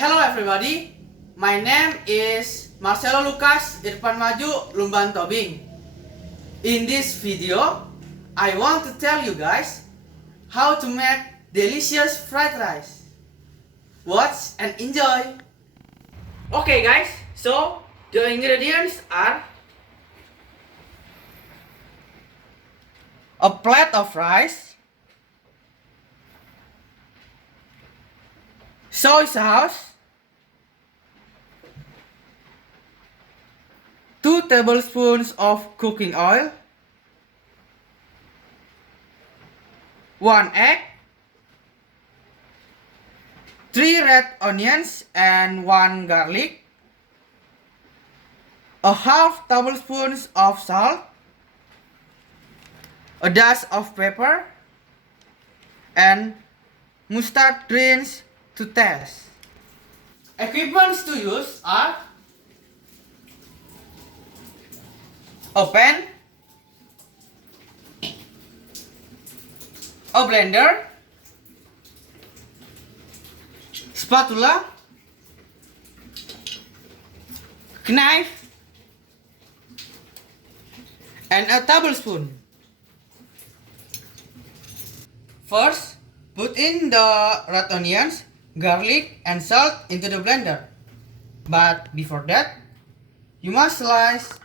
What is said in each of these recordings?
Hello everybody, my name is Marcello Lucas Irfan Maju Lumban Tobing. In this video, I want to tell you guys how to make delicious fried rice. Watch and enjoy! Okay guys, so the ingredients are a plate of rice, soy sauce, 2 tablespoons of cooking oil, 1 egg, 3 red onions and 1 garlic, a half tablespoon of salt, a dash of pepper, and mustard greens to taste. Equipments to use are a pan, a blender, spatula, knife, and a tablespoon. First, put in the red onions, garlic, and salt into the blender. But before that, you must slice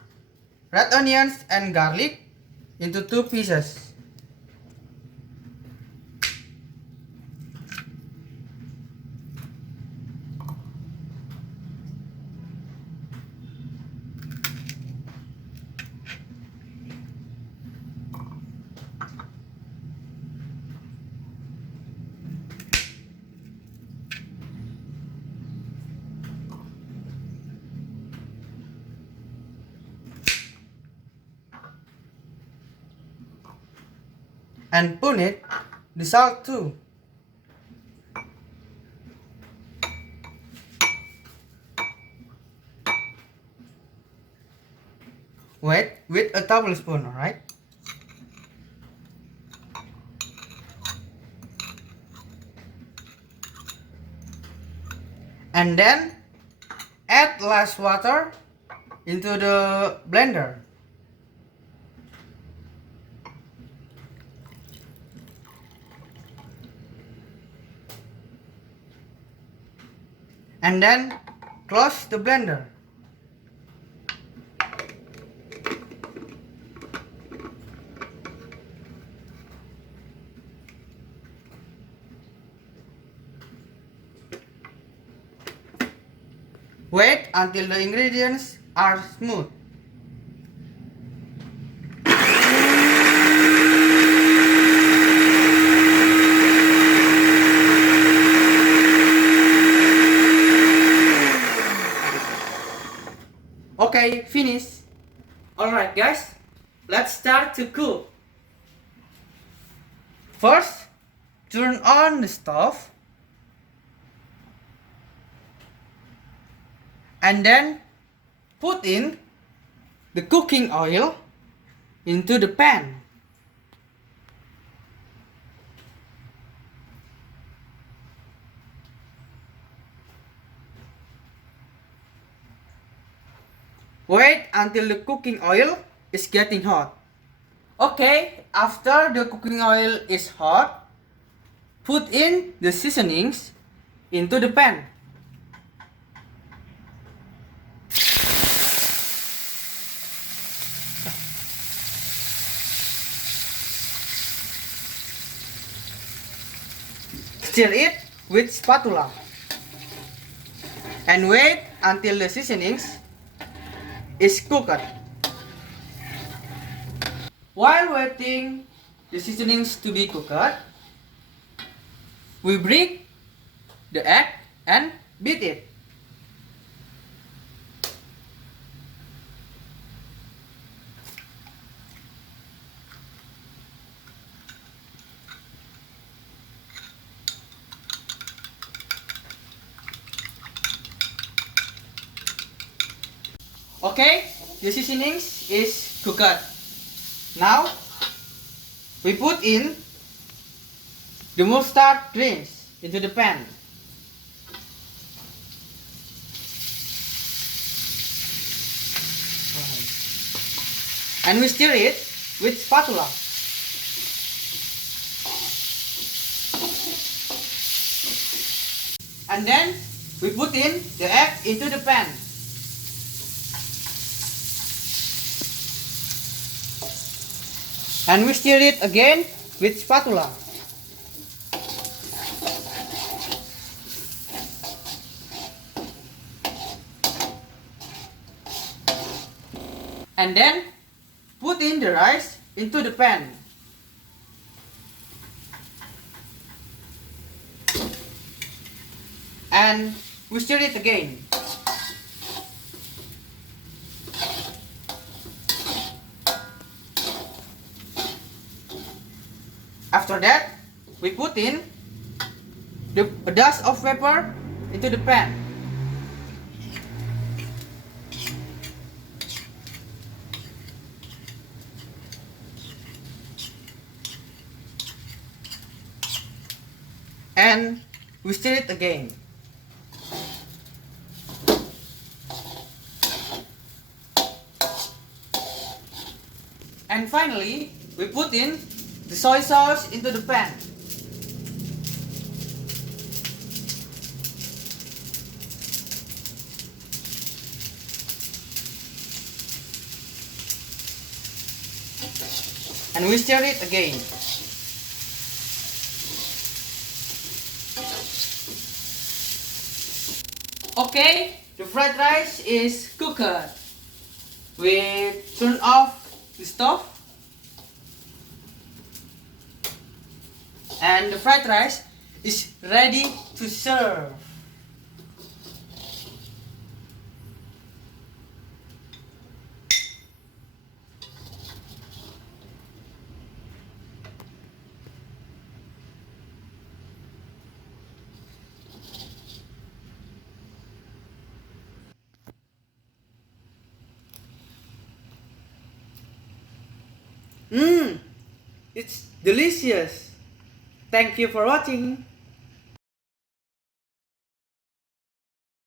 red onions and garlic into 2 pieces. And put it the salt too. Wait with a tablespoon, alright? And then add less water into the blender. And then close the blender. Wait until the ingredients are smooth. Okay, finish. Alright guys, let's start to cook. First, turn on the stove. And then put in the cooking oil into the pan. Wait until the cooking oil is getting hot. Okay, after the cooking oil is hot, put in the seasonings into the pan. Stir it with spatula and wait until the seasonings is cooked. While waiting the seasonings to be cooked, we break the egg and beat it. Okay, the seasonings is cooked. Now, we put in the mustard greens into the pan. and we stir it with spatula. And then we put in the egg into the pan. And we stir it again with spatula. And then put in the rice into the pan. And we stir it again. After that, we put in a dash of pepper into the pan. And we stir it again. And finally, we put in the soy sauce into the pan. And we stir it again. Okay, the fried rice is cooked. We turn off the stove. And the fried rice is ready to serve. It's delicious. Thank you for watching.